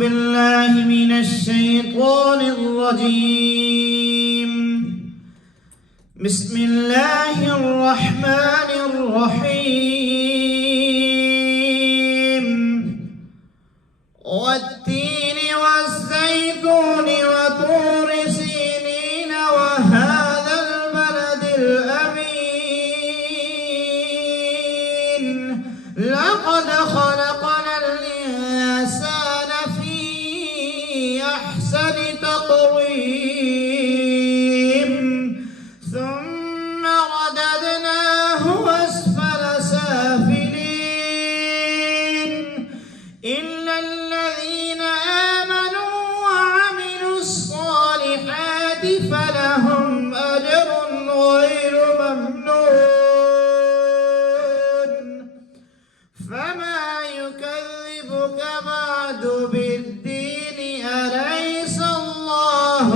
بالله من الشيطان الرجيم. بسم الله الرحمن الرحيم. والتين والزيتون وطور سينين وهذا البلد الأمين. لقد خلقنا الإنسان في أحسن تقويم ثم رددناه أسفل سافلين إلا الذين آمنوا وعملوا الصالحات فلهم أجر غير ممنون. فما يكذبك بعد بالدين؟ أليس الله